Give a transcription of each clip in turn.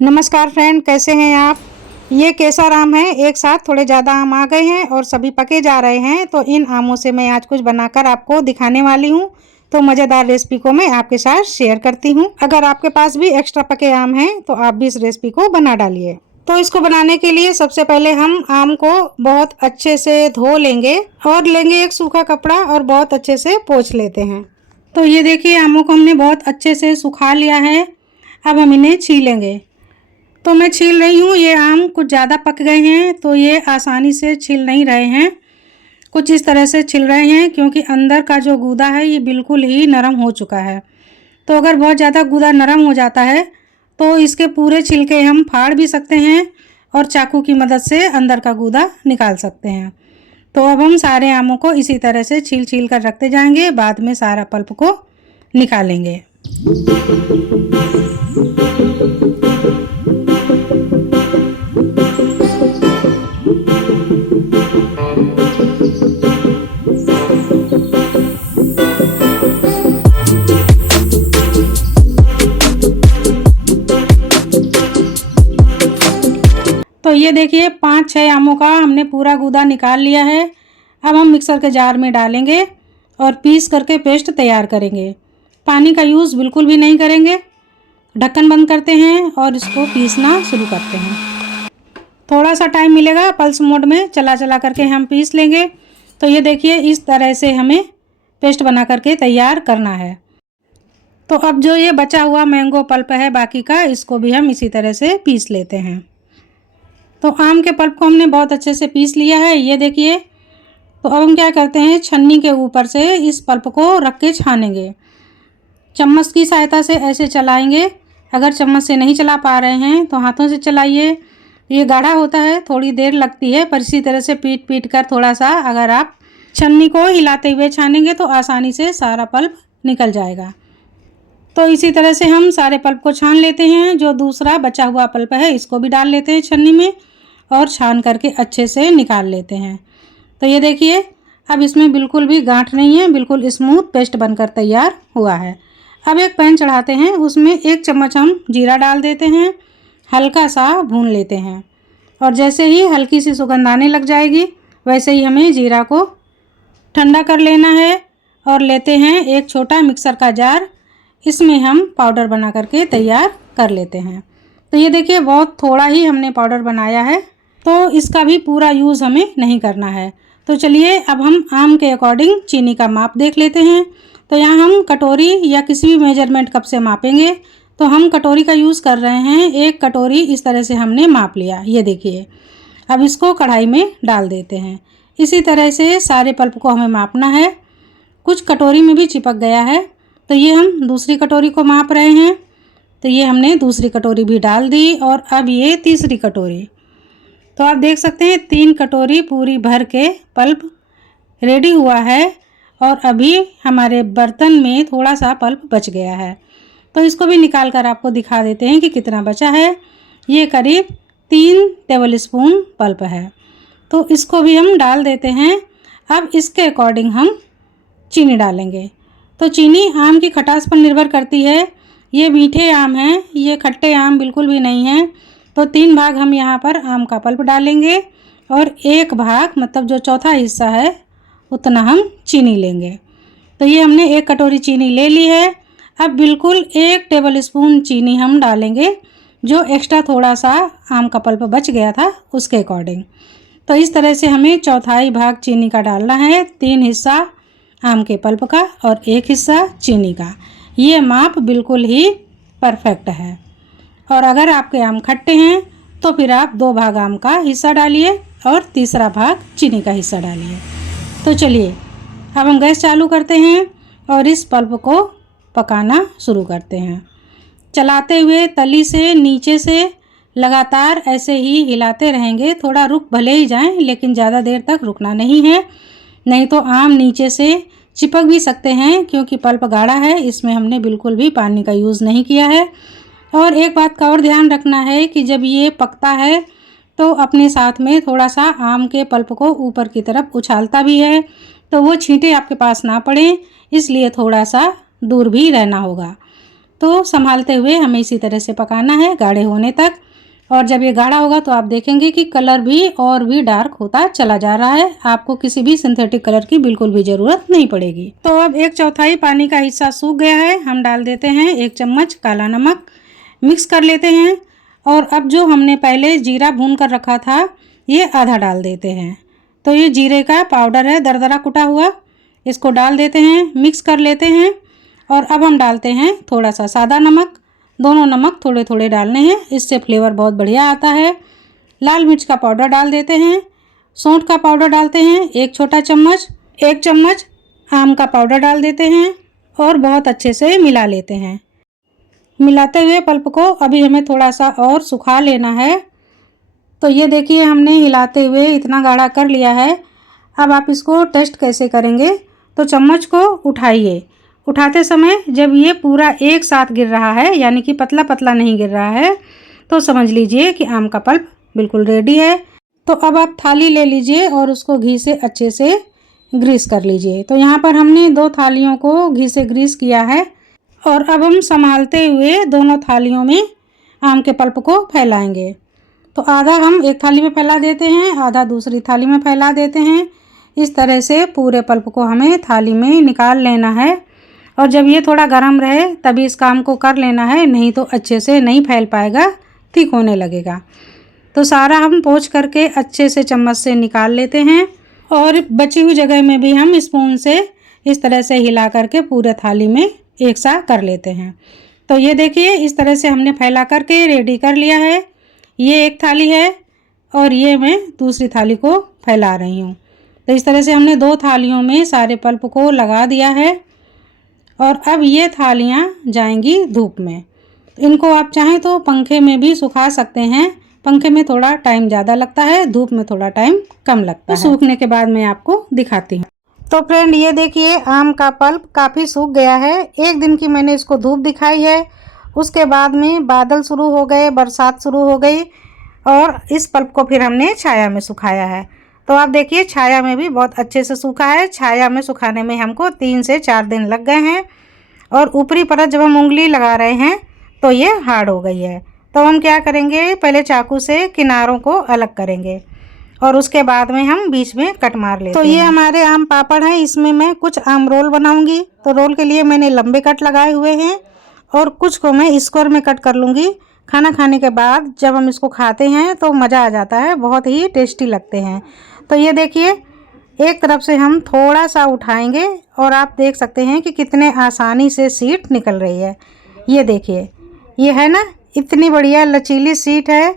नमस्कार फ्रेंड, कैसे हैं आप। ये केसर आम है। एक साथ थोड़े ज़्यादा आम आ गए हैं और सभी पके जा रहे हैं, तो इन आमों से मैं आज कुछ बनाकर आपको दिखाने वाली हूँ। तो मज़ेदार रेसिपी को मैं आपके साथ शेयर करती हूँ। अगर आपके पास भी एक्स्ट्रा पके आम हैं तो आप भी इस रेसिपी को बना डालिए। तो इसको बनाने के लिए सबसे पहले हम आम को बहुत अच्छे से धो लेंगे और लेंगे एक सूखा कपड़ा और बहुत अच्छे से पोंछ लेते हैं। तो ये देखिए, आमों को हमने बहुत अच्छे से सुखा लिया है। अब हम इन्हें छीलेंगे। तो मैं छील रही हूँ। ये आम कुछ ज़्यादा पक गए हैं तो ये आसानी से छिल नहीं रहे हैं। कुछ इस तरह से छिल रहे हैं क्योंकि अंदर का जो गूदा है ये बिल्कुल ही नरम हो चुका है। तो अगर बहुत ज़्यादा गूदा नरम हो जाता है तो इसके पूरे छिलके हम फाड़ भी सकते हैं और चाकू की मदद से अंदर का गूदा निकाल सकते हैं। तो अब हम सारे आमों को इसी तरह से छील छील कर रखते जाएंगे, बाद में सारा पल्प को निकालेंगे। तो ये देखिए, 5-6 आमों का हमने पूरा गूदा निकाल लिया है। अब हम मिक्सर के जार में डालेंगे और पीस करके पेस्ट तैयार करेंगे। पानी का यूज़ बिल्कुल भी नहीं करेंगे। ढक्कन बंद करते हैं और इसको पीसना शुरू करते हैं। थोड़ा सा टाइम मिलेगा, पल्स मोड में चला चला करके हम पीस लेंगे। तो ये देखिए, इस तरह से हमें पेस्ट बना करके तैयार करना है। तो अब जो ये बचा हुआ मैंगो पल्प है बाकी का, इसको भी हम इसी तरह से पीस लेते हैं। तो आम के पल्प को हमने बहुत अच्छे से पीस लिया है, ये देखिए। तो अब हम क्या करते हैं, छन्नी के ऊपर से इस पल्प को रख के छानेंगे। चम्मच की सहायता से ऐसे चलाएंगे। अगर चम्मच से नहीं चला पा रहे हैं तो हाथों से चलाइए। ये गाढ़ा होता है, थोड़ी देर लगती है, पर इसी तरह से पीट पीट कर थोड़ा सा अगर आप छन्नी को हिलाते हुए छानेंगे तो आसानी से सारा पल्प निकल जाएगा। तो इसी तरह से हम सारे पल्प को छान लेते हैं। जो दूसरा बचा हुआ पल्प है इसको भी डाल लेते हैं छन्नी में और छान करके अच्छे से निकाल लेते हैं। तो ये देखिए, अब इसमें बिल्कुल भी गांठ नहीं है, बिल्कुल स्मूथ पेस्ट बनकर तैयार हुआ है। अब एक पैन चढ़ाते हैं, उसमें 1 चम्मच हम जीरा डाल देते हैं, हल्का सा भून लेते हैं। और जैसे ही हल्की सी सुगंध आने लग जाएगी वैसे ही हमें जीरा को ठंडा कर लेना है। और लेते हैं एक छोटा मिक्सर का जार, इसमें हम पाउडर बना करके तैयार कर लेते हैं। तो ये देखिए, बहुत थोड़ा ही हमने पाउडर बनाया है, तो इसका भी पूरा यूज़ हमें नहीं करना है। तो चलिए अब हम आम के अकॉर्डिंग चीनी का माप देख लेते हैं। तो यहाँ हम कटोरी या किसी भी मेजरमेंट कप से मापेंगे। तो हम कटोरी का यूज़ कर रहे हैं। 1 कटोरी इस तरह से हमने माप लिया, ये देखिए। अब इसको कढ़ाई में डाल देते हैं। इसी तरह से सारे पल्प को हमें मापना है। कुछ कटोरी में भी चिपक गया है, तो ये हम दूसरी कटोरी को माप रहे हैं। तो ये हमने दूसरी कटोरी भी डाल दी और अब ये तीसरी कटोरी। तो आप देख सकते हैं 3 कटोरी पूरी भर के पल्प रेडी हुआ है और अभी हमारे बर्तन में थोड़ा सा पल्प बच गया है। तो इसको भी निकाल कर आपको दिखा देते हैं कि कितना बचा है। ये करीब 3 टेबल स्पून पल्प है। तो इसको भी हम डाल देते हैं। अब इसके अकॉर्डिंग हम चीनी डालेंगे। तो चीनी आम की खटास पर निर्भर करती है। ये मीठे आम हैं, ये खट्टे आम बिल्कुल भी नहीं हैं। तो 3 भाग हम यहाँ पर आम का पल्प डालेंगे और 1 भाग, मतलब जो चौथा हिस्सा है, उतना हम चीनी लेंगे। तो ये हमने 1 कटोरी चीनी ले ली है। अब बिल्कुल 1 टेबल स्पून चीनी हम डालेंगे, जो एक्स्ट्रा थोड़ा सा आम का पल्प बच गया था उसके अकॉर्डिंग। तो इस तरह से हमें चौथाई भाग चीनी का डालना है। 3 हिस्सा आम के पल्प का और 1 हिस्सा चीनी का। ये माप बिल्कुल ही परफेक्ट है। और अगर आपके आम खट्टे हैं तो फिर आप 2 भाग आम का हिस्सा डालिए और तीसरा भाग चीनी का हिस्सा डालिए। तो चलिए अब हम गैस चालू करते हैं और इस पल्प को पकाना शुरू करते हैं। चलाते हुए तली से नीचे से लगातार ऐसे ही हिलाते रहेंगे। थोड़ा रुक भले ही जाएं, लेकिन ज़्यादा देर तक रुकना नहीं है, नहीं तो आम नीचे से चिपक भी सकते हैं, क्योंकि पल्प गाढ़ा है। इसमें हमने बिल्कुल भी पानी का यूज़ नहीं किया है। और एक बात का और ध्यान रखना है कि जब ये पकता है तो अपने साथ में थोड़ा सा आम के पल्प को ऊपर की तरफ उछालता भी है, तो वो छींटे आपके पास ना पड़ें, इसलिए थोड़ा सा दूर भी रहना होगा। तो संभालते हुए हमें इसी तरह से पकाना है गाढ़े होने तक। और जब ये गाढ़ा होगा तो आप देखेंगे कि कलर भी और भी डार्क होता चला जा रहा है। आपको किसी भी सिंथेटिक कलर की बिल्कुल भी ज़रूरत नहीं पड़ेगी। तो अब 1/4 पानी का हिस्सा सूख गया है। हम डाल देते हैं 1 चम्मच काला नमक, मिक्स कर लेते हैं। और अब जो हमने पहले जीरा भून कर रखा था ये आधा डाल देते हैं। तो ये जीरे का पाउडर है दरदरा कुटा हुआ, इसको डाल देते हैं, मिक्स कर लेते हैं। और अब हम डालते हैं थोड़ा सा सादा नमक, दोनों नमक थोड़े थोड़े डालने हैं, इससे फ्लेवर बहुत बढ़िया आता है। लाल मिर्च का पाउडर डाल देते हैं, सौंठ का पाउडर डालते हैं 1 छोटा चम्मच, 1 चम्मच आम का पाउडर डाल देते हैं और बहुत अच्छे से मिला लेते हैं। मिलाते हुए पल्प को अभी हमें थोड़ा सा और सुखा लेना है। तो ये देखिए हमने हिलाते हुए इतना गाढ़ा कर लिया है। अब आप इसको टेस्ट कैसे करेंगे, तो चम्मच को उठाइए, उठाते समय जब ये पूरा एक साथ गिर रहा है यानी कि पतला पतला नहीं गिर रहा है तो समझ लीजिए कि आम का पल्प बिल्कुल रेडी है। तो अब आप थाली ले लीजिए और उसको घी से अच्छे से ग्रीस कर लीजिए। तो यहाँ पर हमने 2 थालियों को घी से ग्रीस किया है और अब हम संभालते हुए दोनों थालियों में आम के पल्प को फैलाएंगे। तो आधा हम एक थाली में फैला देते हैं, आधा दूसरी थाली में फैला देते हैं। इस तरह से पूरे पल्प को हमें थाली में निकाल लेना है। और जब ये थोड़ा गर्म रहे तभी इस काम को कर लेना है, नहीं तो अच्छे से नहीं फैल पाएगा, थिक होने लगेगा। तो सारा हम पोंछ करके अच्छे से चम्मच से निकाल लेते हैं और बची हुई जगह में भी हम स्पून से इस तरह से हिला करके पूरे थाली में एक साथ कर लेते हैं। तो ये देखिए इस तरह से हमने फैला करके रेडी कर लिया है। ये एक थाली है और ये मैं दूसरी थाली को फैला रही हूँ। तो इस तरह से हमने 2 थालियों में सारे पल्प को लगा दिया है और अब ये थालियाँ जाएंगी धूप में। इनको आप चाहें तो पंखे में भी सुखा सकते हैं, पंखे में थोड़ा टाइम ज़्यादा लगता है, धूप में थोड़ा टाइम कम लगता है। सूखने के बाद मैं आपको दिखाती हूँ। तो फ्रेंड ये देखिए आम का पल्प काफ़ी सूख गया है। 1 दिन की मैंने इसको धूप दिखाई है, उसके बाद में बादल शुरू हो गए, बरसात शुरू हो गई और इस पल्प को फिर हमने छाया में सुखाया है। तो आप देखिए छाया में भी बहुत अच्छे से सूखा है। छाया में सुखाने में हमको 3 से 4 दिन लग गए हैं और ऊपरी परत जब हम उंगली लगा रहे हैं तो ये हार्ड हो गई है। तो हम क्या करेंगे, पहले चाकू से किनारों को अलग करेंगे और उसके बाद में हम बीच में कट मार लेते हैं। तो ये हमारे आम पापड़ हैं, इसमें मैं कुछ आम रोल बनाऊंगी। तो रोल के लिए मैंने लंबे कट लगाए हुए हैं और कुछ को मैं स्क्वायर में कट कर लूँगी। खाना खाने के बाद जब हम इसको खाते हैं तो मज़ा आ जाता है, बहुत ही टेस्टी लगते हैं। तो ये देखिए एक तरफ से हम थोड़ा सा उठाएंगे और आप देख सकते हैं कि कितने आसानी से सीट निकल रही है। ये देखिए ये है ना, इतनी बढ़िया लचीली सीट है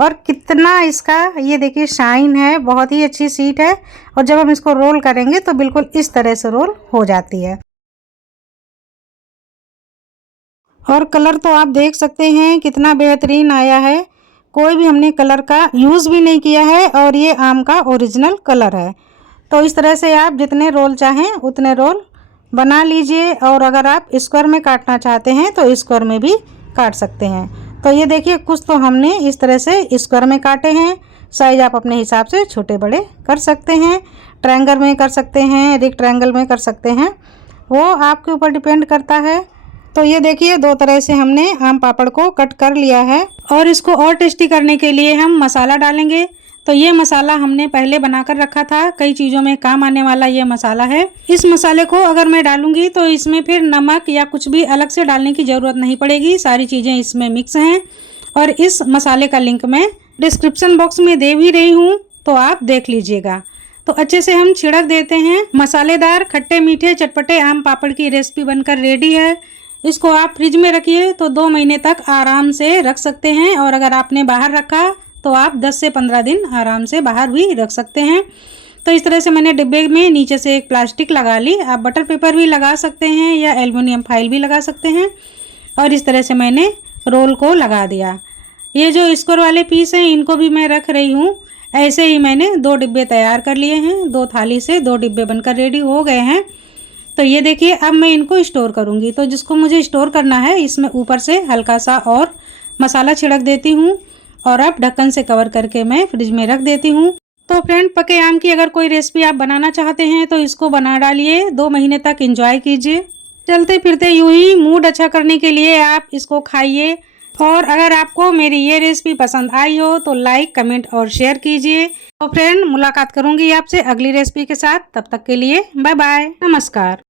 और कितना इसका ये देखिए शाइन है, बहुत ही अच्छी सीट है। और जब हम इसको रोल करेंगे तो बिल्कुल इस तरह से रोल हो जाती है। और कलर तो आप देख सकते हैं कितना बेहतरीन आया है, कोई भी हमने कलर का यूज़ भी नहीं किया है और ये आम का ओरिजिनल कलर है। तो इस तरह से आप जितने रोल चाहें उतने रोल बना लीजिए और अगर आप स्क्वायर में काटना चाहते हैं तो स्क्वायर में भी काट सकते हैं। तो ये देखिए कुछ तो हमने इस तरह से स्क्वायर में काटे हैं। साइज आप अपने हिसाब से छोटे बड़े कर सकते हैं, ट्रायंगल में कर सकते हैं, रेक्टेंगल में कर सकते हैं, वो आपके ऊपर डिपेंड करता है। तो ये देखिए 2 तरह से हमने आम पापड़ को कट कर लिया है और इसको और टेस्टी करने के लिए हम मसाला डालेंगे। तो ये मसाला हमने पहले बनाकर रखा था, कई चीज़ों में काम आने वाला ये मसाला है। इस मसाले को अगर मैं डालूंगी तो इसमें फिर नमक या कुछ भी अलग से डालने की ज़रूरत नहीं पड़ेगी, सारी चीज़ें इसमें मिक्स हैं। और इस मसाले का लिंक मैं डिस्क्रिप्शन बॉक्स में दे भी रही हूँ, तो आप देख लीजिएगा। तो अच्छे से हम छिड़क देते हैं। मसालेदार खट्टे मीठे चटपटे आम पापड़ की रेसिपी बनकर रेडी है। इसको आप फ्रिज में रखिए तो 2 महीने तक आराम से रख सकते हैं और अगर आपने बाहर रखा तो आप 10 से 15 दिन आराम से बाहर भी रख सकते हैं। तो इस तरह से मैंने डिब्बे में नीचे से एक प्लास्टिक लगा ली, आप बटर पेपर भी लगा सकते हैं या एल्युमिनियम फाइल भी लगा सकते हैं। और इस तरह से मैंने रोल को लगा दिया। ये जो स्क्वायर वाले पीस हैं इनको भी मैं रख रही हूँ। ऐसे ही मैंने 2 डिब्बे तैयार कर लिए हैं, 2 थाली से 2 डिब्बे बनकर रेडी हो गए हैं। तो ये देखिए अब मैं इनको स्टोर करूँगी। तो जिसको मुझे स्टोर करना है इसमें ऊपर से हल्का सा और मसाला छिड़क देती हूँ और अब ढक्कन से कवर करके मैं फ्रिज में रख देती हूँ। तो फ्रेंड पके आम की अगर कोई रेसिपी आप बनाना चाहते हैं तो इसको बना डालिए, 2 महीने तक एंजॉय कीजिए। चलते फिरते यूं ही मूड अच्छा करने के लिए आप इसको खाइए। और अगर आपको मेरी ये रेसिपी पसंद आई हो तो लाइक, कमेंट और शेयर कीजिए। तो फ्रेंड, मुलाकात करूंगी आपसे अगली रेसिपी के साथ। तब तक के लिए बाय बाय, नमस्कार।